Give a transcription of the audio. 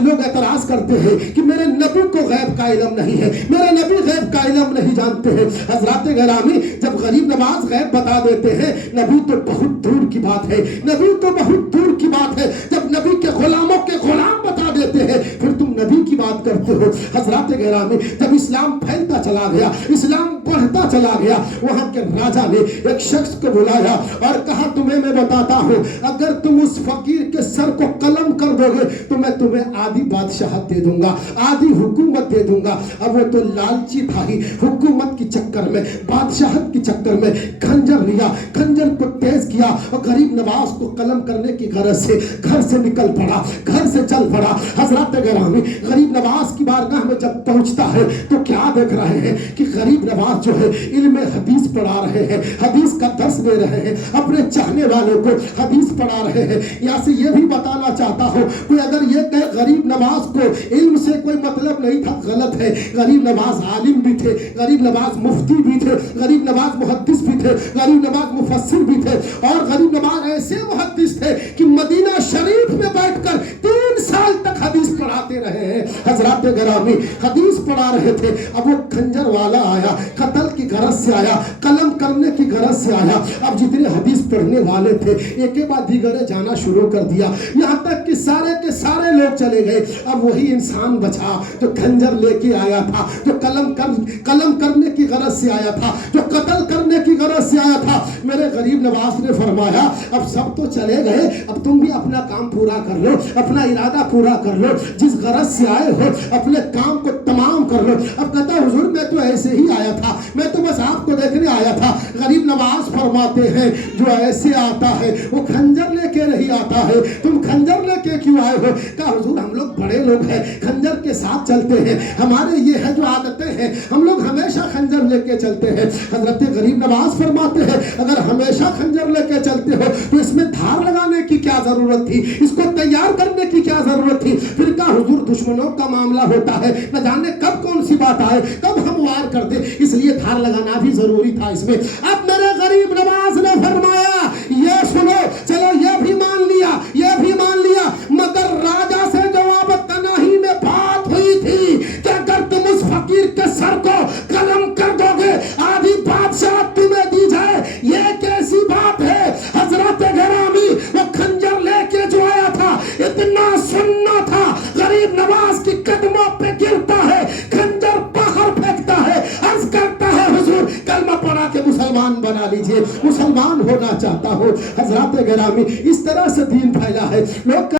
لوگ اعتراض کرتے ہیں کہ میرے نبی کو غیب کا علم نہیں ہے، میرے نبی غیب کا علم نہیں جانتے ہیں۔ حضرات گرامی، جب غریب نواز غیب بتا دیتے ہیں، نبی تو بہت دور کی بات ہے، نبی تو بہت دور کی بات ہے۔ جب نبی کے غلاموں کے غلام بتا دیتے ہیں، پھر تم نبی کی بات کرتے ہو۔ حضرات گرامی، جب اسلام پھیلتا چلا گیا، اسلام بڑھتا چلا گیا، وہاں کے راجا نے ایک شخص کو بلایا اور کہا تمہیں میں بتاتا ہوں، اگر تم اس فقیر کے سر کو قلم کر دو گے تو میں تمہیں آدھی بادشاہت دے دوں گا، آدھی حکومت دے دوں گا۔ اب وہ تو لالچی تھا ہی، حکومت کی چکر میں، بادشاہت کی چکر میں خنجر لیا، خنجر کو تیز کیا اور غریب نواز کو قلم کرنے کی غرض سے گھر سے نکل پڑا، گھر سے چل پڑا۔ حضرات گرامی، غریب نواز کی بارگاہ میں جب پہنچتا ہے تو کیا دیکھ رہے ہیں کہ غریب نواز جو ہے علم حدیث پڑھا رہے ہیں، حدیث کا درس دے رہے ہیں، اپنے چاہنے والوں کو حدیث پڑھا رہے ہیں۔ یہاں سے یہ بھی بتانا چاہتا ہوں، کوئی اگر یہ کہے غریب نواز کو علم سے کوئی مطلب نہیں تھا، غلط ہے۔ غریب نواز عالم بھی تھے، غریب نواز مفتی بھی تھے، غریب نواز محدث بھی تھے، غریب نواز مفسر بھی تھے، اور غریب نواز ایسے محدث تھے کہ مدینہ شریف میں بیٹھ کر 3 سال تک حدیث پڑھاتے رہے ہیں۔ حضرات گرامی، حدیث پڑھا رہے تھے، اب وہ خنجر والا آیا، قتل کی غرض سے آیا، قلم کرنے کی غرض سے آیا۔ اب جتنے حدیث پڑھنے والے تھے ایک کے بعد دیگرے جانا شروع کر دیا، یہاں تک کہ سارے کے سارے لوگ چلے گئے۔ اب وہی انسان بچا جو خنجر لے کے آیا تھا، جو قلم کرنے کی غرض سے آیا تھا، جو قتل کرنے کی غرض سے آیا تھا۔ میرے غریب نواز نے فرمایا اب سب تو چلے گئے، اب تم بھی اپنا کام پورا کر لو، اپنا ارادہ پورا کر لو، جس غرض سے آئے ہو اپنے کام کو تمام کر لو۔ اب کہتا حضور میں تو ایسے ہی آیا تھا، میں تو بس آپ کو دیکھنے آیا تھا۔ غریب نواز فرماتے ہیں جو ایسے آتا ہے وہ خنجر لے کے نہیں آتا ہے، تم خنجر لے کے کیوں آئے ہو؟ کہا حضور ہم لوگ بڑے لوگ ہیں، خنجر کے ساتھ چلتے ہیں، ہمارے یہ ہے جو عادتیں ہیں، ہم لوگ ہمیشہ خنجر لے کے چلتے ہیں۔ حضرت غریب نواز فرماتے ہیں اگر ہمیشہ خنجر لے کے چلتے ہو تو اس میں دھار لگانے کی کیا ضرورت تھی، اس کو تیار کرنے کی کیا ضرورت تھی؟ پھر کہا حضور دشمنوں کا معاملہ ہوتا ہے، نہ جانے کب کون سی بات آئے، کب ہم وار کر دیں، اس لیے دھار لگانا بھی ضروری تھا اس میں۔ اب میرے غریب نواز نے فرمایا یہ سنو، چلو یہ بھی مان لیا، یہ بھی مان لیا، مگر راجا سے جواب تنہی میں بات ہوئی تھی کہ اگر تم اس فقیر کے سر کو قلم کر دو گے آدھی بادشاہ تمہیں دی جائے، یہ کیسی بات ہے؟ حضرت گرامی، وہ خنجر لے کے جو آیا تھا اتنا سننا تھا، غریب نواز کی قدموں پہ گرتا ہے، خنجر باہر پھینکتا ہے، عرض کرتا ہے حضور کلمہ پڑھا کے مسلمان بنا لیجئے، مسلمان ہونا چاہتا ہو۔ حضرات گرامی، اس طرح سے دین پھیلا ہے، لوگ